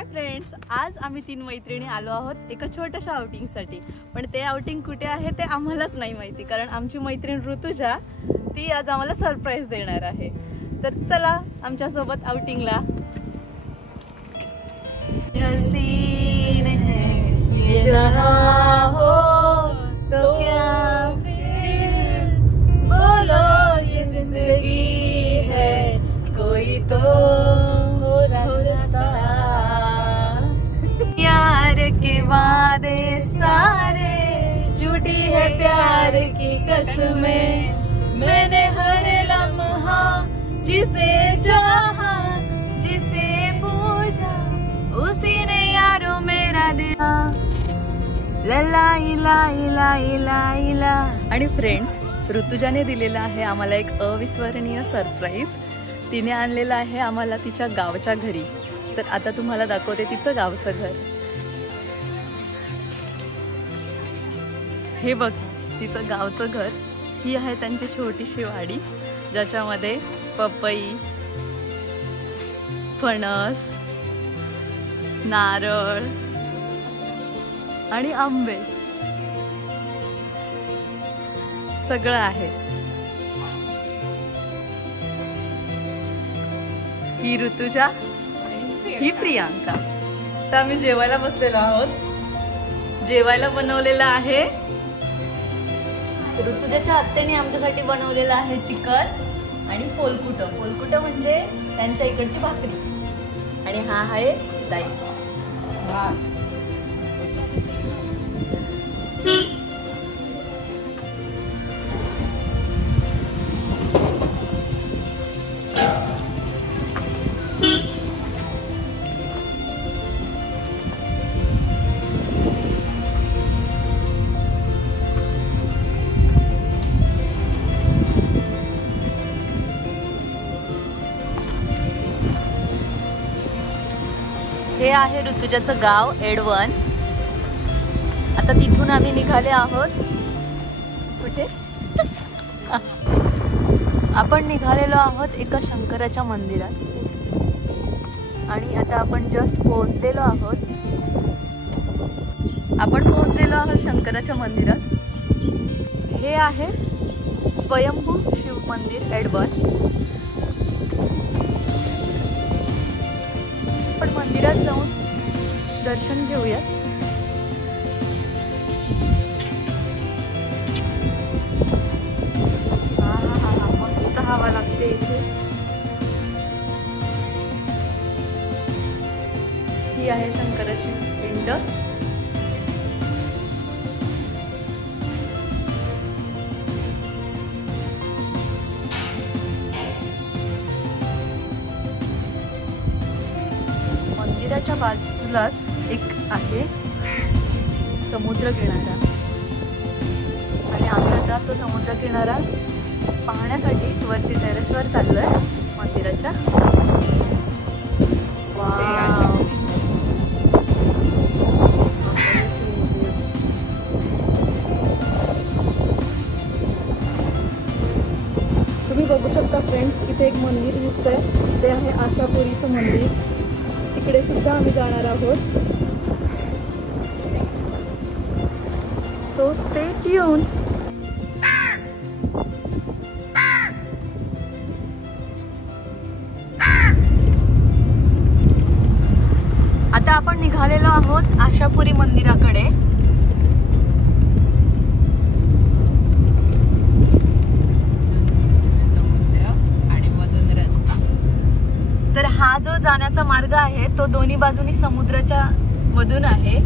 Hi friends, आज आम्ही 3 मैत्रिणी आलो आहोत एका छोट्याशा आउटिंगसाठी. पण ते आउटिंग कुठे आहे ते आम्हालाच नाही माहिती, कारण आमची मैत्रीण ऋतुजा ती आज आम्हाला सरप्राईज देणार आहे. तर चला आमच्या सोबत आउटिंगला. हसीन है ये जहां हो तो क्या फिर बोलो ये जिंदगी है कोई तो हो रास्ता. यार के वादे सारे झूठी है प्यार की कसमें. मैंने हर लम्हा जिसे चाहा जिसे पूजा उसी ने यारो मेरा दिला. ला इला इला इला इला. आणि फ्रेंड्स, ऋतुजाने दिलेला आहे आम्हाला एक अविस्मरणीय सरप्राईज. तिने आणलेला आहे आम्हाला तिच्या गावच्या घरी. तर आता तुम्हाला दाखवते तिचं गावचं घर. हे बघ तिचं गावचं घर. ही आहे त्यांची छोटीशी वाडी, ज्याच्यामध्ये पपई, फणस, नारळ आणि आंबे सगळं आहे. ही ऋतुजा, ही प्रियांका. तर आम्ही जेवायला बसलेलो आहोत. जेवायला बनवलेलं आहे ऋतुजाच्या आत्याने आमच्यासाठी बनवलेलं आहे चिकन आणि पोलकुट. पोलकुट म्हणजे त्यांच्या इकडची भाकरी. आणि हा आहे राईस. हे आहे ऋतुजाचं गाव एडवन. आता तिथून आम्ही निघाले आहोत कुठे आपण निघालेलो आहोत एका शंकराच्या मंदिरात. आणि आता आपण जस्ट पोहोचलेलो आहोत. शंकराच्या मंदिरात. हे आहे स्वयंभू शिव मंदिर एडवन. पण मंदिरात जाऊन दर्शन घेऊयात. मस्त हवा लागते इथे. ही आहे शंकराची पिंड. मंदिराच्या बाजूलाच एक आहे समुद्र किनारा. आणि आम्ही आता तो समुद्र किनारा पाहण्यासाठी वरती टेरेसवर चाललोय मंदिराच्या. तुम्ही बघू शकता फ्रेंड्स, इथे एक मंदिर दिसतंय. ते आहे आशापुरीचं मंदिर. तिकडे सुद्धा आम्ही जाणार आहोत. So stay tune. आता आपण निघालेलो आहोत आशापुरी मंदिराकडे. तर हा जो जाण्याचा मार्ग आहे तो दोन्ही बाजूनी समुद्राच्या मधून आहे.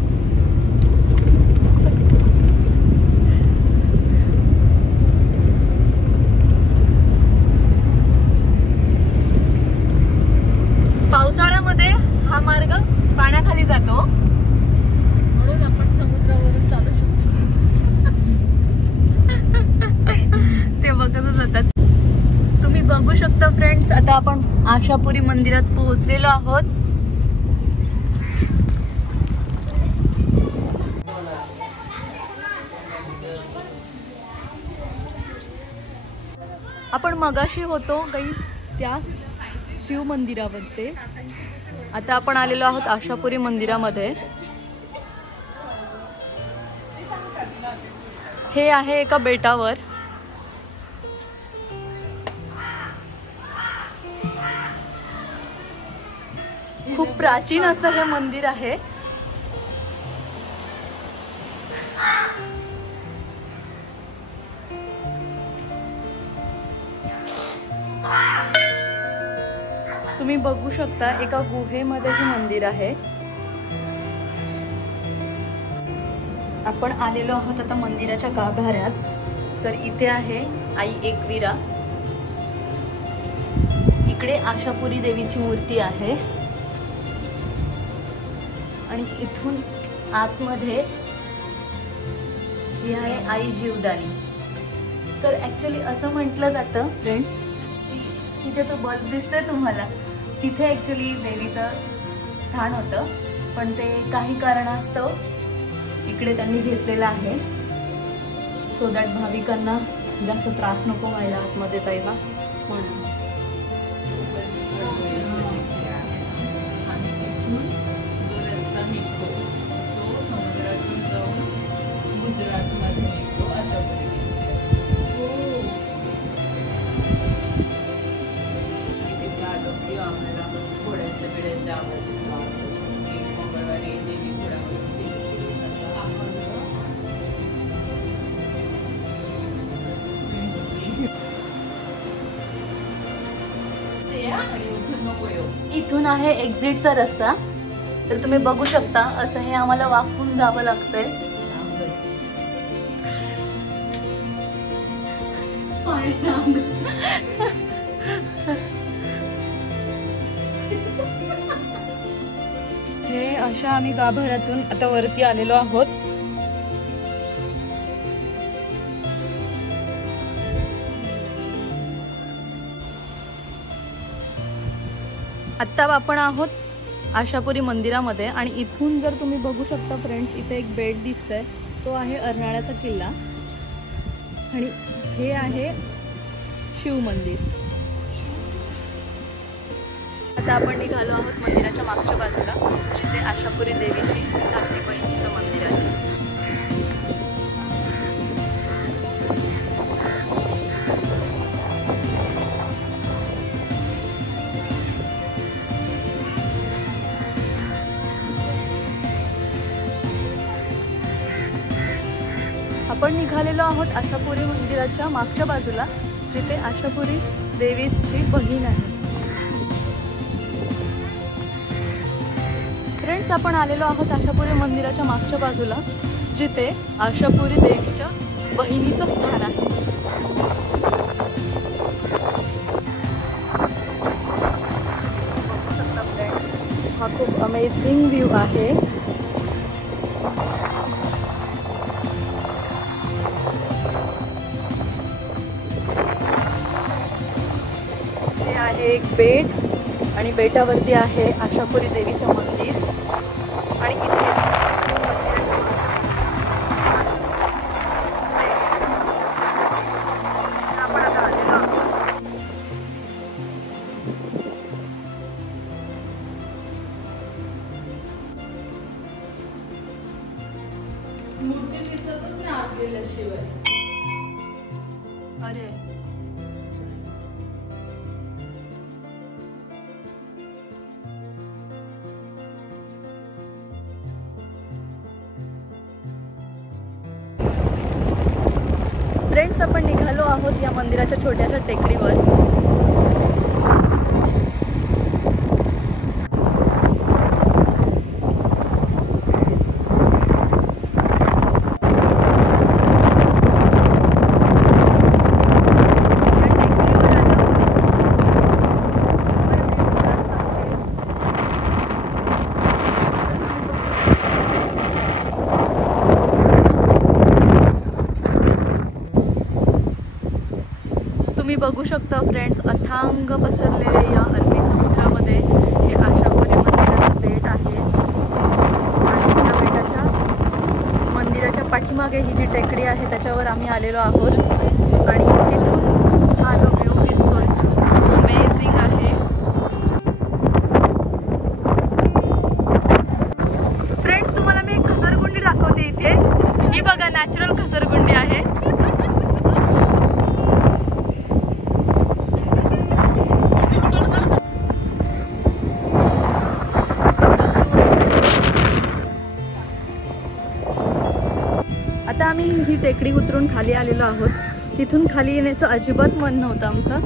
पावसाळ्यामध्ये हा मार्ग पाण्याखाली जातो, म्हणून आपण समुद्रावरून चालू शकतो. ते बघतच जातात. तुम्ही बघू शकता फ्रेंड्स, आता आपण आशापुरी मंदिरात पोहोचलेलो आहोत. आपण मगाशी होतो गाईस त्या शिव मंदिरामध्ये. आता आपण आलेलो आहोत आशापुरी मंदिरामध्ये। हे आहे एका बेटावर। खूप प्राचीन असं हे मंदिर आहे। तुम्ही बघू शकता एका गुहेमध्ये हे मंदिर आहे। आपण आलेलो आहोत आता मंदिराच्या गाभाऱ्यात। तर इथे आहे आई एकवीरा, इकडे आशापुरी देवीची मूर्ती आहे आणि इथून आतमध्ये ही आहे आई जीवदानी। तर ऍक्च्युली असं म्हटलं जातं फ्रेंड्स, तिथे तो बल्ब दिसतोय तुम्हाला, तिथे ऍक्च्युली देवीचं स्थान होतं, पण ते काही कारणास्तव इकडे त्यांनी घेतलेलं आहे, सो दॅट भाविकांना जास्त त्रास नको व्हायला आतमध्ये जायला म्हणून। इथून आहे एक्झिटचा रस्ता। तर तुम्ही बघू शकता असं हे आम्हाला वाकून जावं लागतंय। हे अशा आम्ही गाभाऱ्यातून आता वरती आलेलो आहोत। आता आपण आहोत आशापुरी मंदिरामध्ये आणि इथून जर तुम्ही बघू शकता फ्रेंड्स, इथे एक बेट दिसतंय, तो आहे अर्नाळ्याचा किल्ला आणि हे आहे शिव मंदिर। आता आपण निघालो आहोत मंदिराच्या मागच्या बाजूला, जिथे आशापुरी देवीची धाकटी बहिणीचं मंदिर आहे। आपण निघालेलो आहोत आशापुरी मंदिराच्या मागच्या बाजूला, जिथे आशापुरी देवीची बहीण आहे। फ्रेंड्स, आपण आलेलो आहोत आशापुरी मंदिराच्या मागच्या बाजूला, जिथे आशापुरी देवीच्या बहिणीचं स्थान आहे। बघू शकता फ्रेंड्स, हा खूप अमेझिंग व्ह्यू आहे। एक बेट आणि बेटावरती आहे आशापुरी देवीचं मंदिर आणि इथे आपण आता आलेलो आहोत। मूर्ती दिसतच नाही आत गेल्याशिवाय। अरे फ्रेंड्स, आपण निघालो आहोत या मंदिराच्या छोट्याशा टेकडीवर। तुम्ही बघू शकता फ्रेंड्स, अथांग पसरलेले या अरबी समुद्रामध्ये हे आशापुरी मंदिराचं बेट आहे आणि या बेटाच्या मंदिराच्या पाठीमागे ही जी टेकडी आहे त्याच्यावर आम्ही आलेलो आहोत आणि तिथून हा जो व्ह्यू दिसतोय अमेझिंग आहे। टेकडी उतरून खाली आलेलो आहोत. तिथून खाली येण्याचं अजिबात मन नव्हतं आमचं,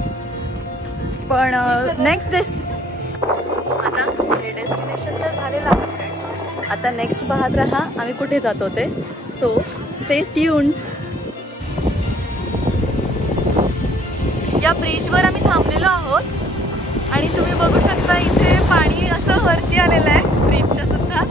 पण नेक्स्ट आता हे डेस्टिनेशन तर झालेलं आहे फ्रेंड्स. आता नेक्स्ट पाहत राहा आम्ही कुठे जातो ते. So stay tuned. या ब्रिजवर आम्ही थांबलेलो आहोत आणि तुम्ही बघू शकता इथे पाणी असं वरती आलेलं आहे ब्रिजच्या सुद्धा.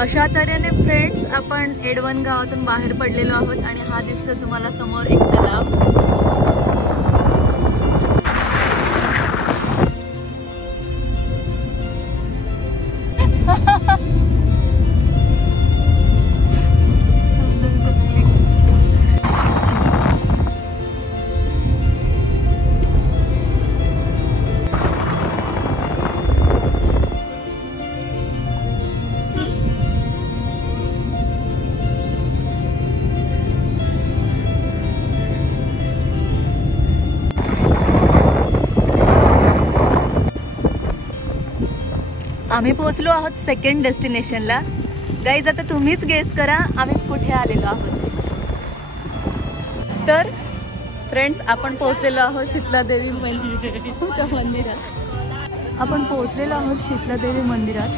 अशा तऱ्हेने फ्रेंड्स आपण एडवन गावातून बाहेर पडलेलो आहोत आणि हा दिसतो तुम्हाला समोर एक तलाव. आम्ही पोहोचलो आहोत सेकंड डेस्टिनेशनला. गाईज आता तुम्हीच गेस करा आम्ही कुठे आलेलो आहोत. तर फ्रेंड्स आपण पोहोचलेलो आहोत शीतलादेवी मंदिरात. आपण पोहोचलेलो आहोत शीतलादेवी मंदिरात.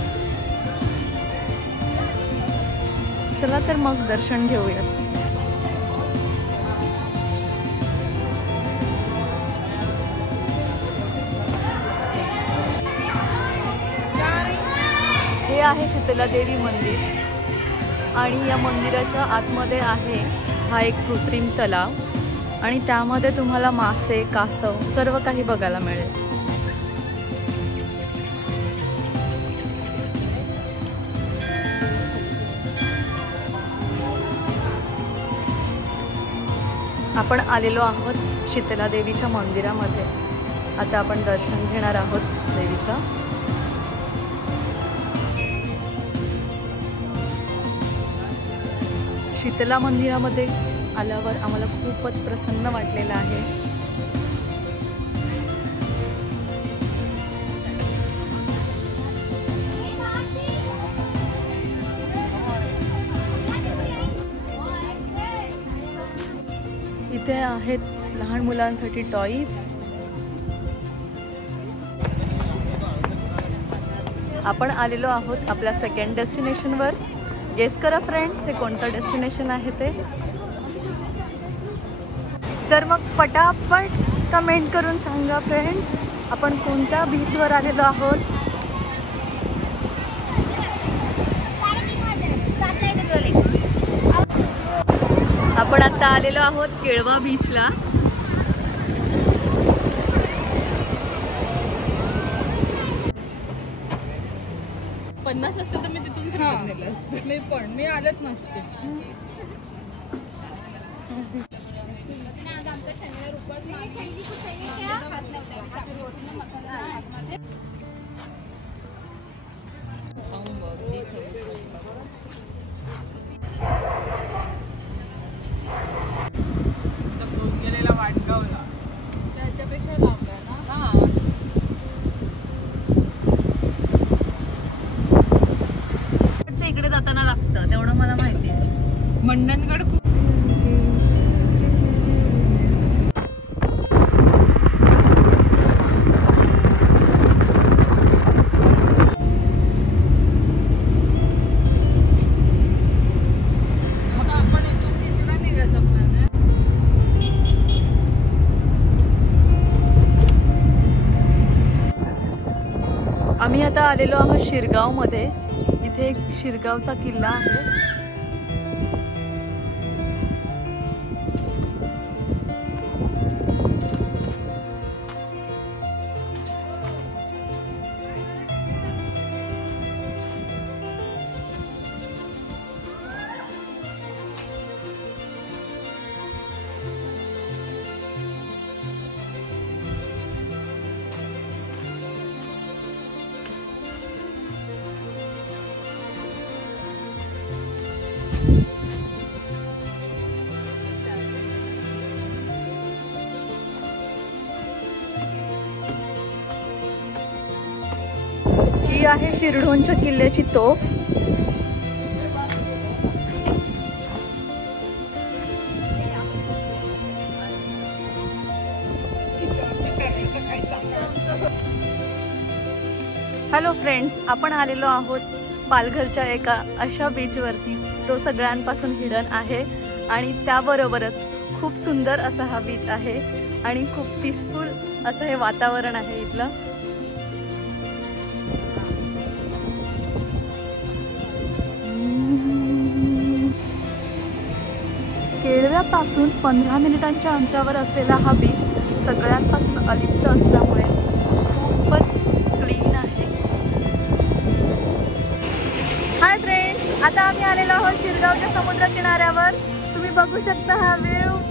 चला तर मग दर्शन घेऊयात. हे आहे शीतलादेवी मंदिर आणि या मंदिराच्या आतमध्ये आहे हा एक कृत्रिम तलाव आणि त्यामध्ये तुम्हाला मासे, कासव सर्व काही बघायला मिळेल. आपण आलेलो आहोत शीतलादेवीच्या मंदिरामध्ये. आता आपण दर्शन घेणार आहोत देवीचं. शीतला मंदिरामध्ये आल्यावर आम्हाला खूपच प्रसन्न वाटलेलं आहे. इथे आहेत लहान मुलांसाठी टॉईज. आपण आलेलो आहोत आपल्या सेकंड डेस्टिनेशनवर. गेस करा फ्रेंड्स हे कोणतं डेस्टिनेशन आहे ते. तर मग पटापट कमेंट करून सांगा फ्रेंड्स आपण कोणत्या बीचवर आलेलो आहोत. आपण आता आलेलो आहोत केळवा बीचला. पन्नास असते तर मी तिथून मी आलंच नसते. गेलेला वाटगावला त्याच्यापेक्षा लांब आहे ना. इकडे जाताना लागतं तेवढं मला माहिती आहे. मंडणगड खूप आम्ही आता आलेलो आहोत शिरगावमध्ये. इथे एक शिरगावचा किल्ला आहे. आहे शिरढोणच्या किल्ल्याची तोफ. हॅलो फ्रेंड्स, आपण आलेलो आहोत पालघरच्या एका अशा बीचवरती तो सगळ्यांपासून हिडन आहे आणि त्याबरोबरच खूप सुंदर असा हा बीच आहे आणि खूप पीसफुल असं हे वातावरण आहे इथलं. केळव्यापासून 15 मिनिटांच्या अंतरावर असलेला हा बीच सगळ्यांपासून अलिप्त असल्यामुळे खूपच क्लीन आहे. हाय फ्रेंड्स, आता आम्ही आलेलो आहोत शिरगावच्या समुद्र किनाऱ्यावर. तुम्ही बघू शकता हा व्ह्यू.